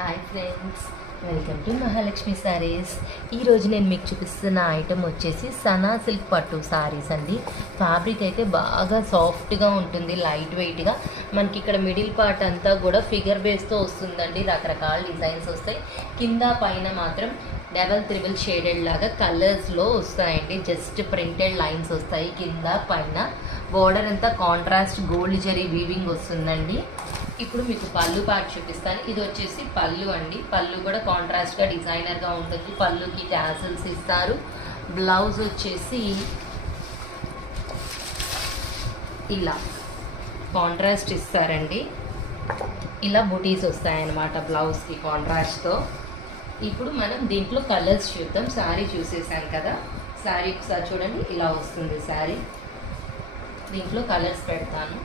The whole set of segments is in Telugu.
Hi friends, welcome to Mahalakshmi saris. ఈరోజు నేను మీకు చూపిస్తున్న ఐటెం వచ్చేసి సనా సిల్క్ పట్టు శారీస్ అండి. ఫ్యాబ్రిక్ అయితే బాగా సాఫ్ట్గా ఉంటుంది, లైట్ వెయిట్గా. మనకి ఇక్కడ మిడిల్ పార్ట్ అంతా కూడా ఫిగర్ బేస్తో వస్తుందండి. రకరకాల డిజైన్స్ వస్తాయి. కింద పైన మాత్రం డబల్ త్రిబుల్ షేడెడ్ లాగా కలర్స్లో వస్తాయండి. జస్ట్ ప్రింటెడ్ లైన్స్ వస్తాయి కింద పైన. బోర్డర్ అంతా కాంట్రాస్ట్ గోల్డ్ జరీ వీవింగ్ వస్తుందండి. ఇప్పుడు మీకు పళ్ళు పార్ట్ చూపిస్తాను. ఇది వచ్చేసి పళ్ళు అండి. పళ్ళు కూడా కాంట్రాస్ట్గా డిజైనర్గా ఉంటుంది. పళ్ళుకి టాసిల్స్ ఇస్తారు. బ్లౌజ్ వచ్చేసి ఇలా కాంట్రాస్ట్ ఇస్తారండి. ఇలా బుటీస్ వస్తాయన్నమాట బ్లౌజ్కి కాంట్రాస్ట్తో. ఇప్పుడు మనం దీంట్లో కలర్స్ చూద్దాం. శారీ చూసేసాం కదా, శారీ ఒకసారి చూడండి. ఇలా వస్తుంది శారీ. దీంట్లో కలర్స్ పెడతాను.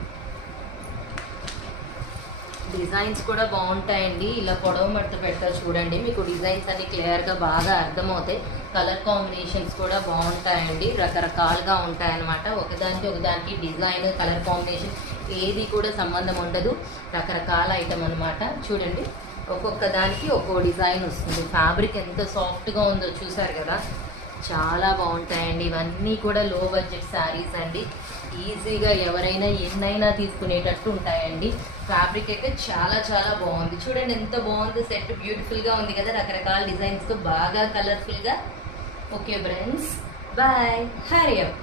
డిజైన్స్ కూడా బాగుంటాయండి. ఇలా పొడవు మడత పెడతారు చూడండి. మీకు డిజైన్స్ అన్ని క్లియర్గా బాగా అర్థమవుతాయి. కలర్ కాంబినేషన్స్ కూడా బాగుంటాయండి. రకరకాలుగా ఉంటాయన్నమాట. ఒకదానికి డిజైన్, కలర్ కాంబినేషన్ ఏది కూడా సంబంధం ఉండదు. రకరకాల ఐటమ్ అనమాట. చూడండి, ఒక్కొక్క దానికి ఒక్కో డిజైన్ వస్తుంది. ఫ్యాబ్రిక్ ఎంత సాఫ్ట్గా ఉందో చూసారు కదా, చాలా బాగుంటాయండి. ఇవన్నీ కూడా లో బడ్జెట్ శారీస్ అండి. ఈజీగా ఎవరైనా ఎన్నైనా తీసుకునేటట్టు ఉంటాయండి. ఫ్యాబ్రిక్ అయితే చాలా చాలా బాగుంది. చూడండి ఎంత బాగుంది. సెట్ బ్యూటిఫుల్గా ఉంది కదా, రకరకాల డిజైన్స్తో బాగా కలర్ఫుల్గా. Okay friends, bye. Hurry up.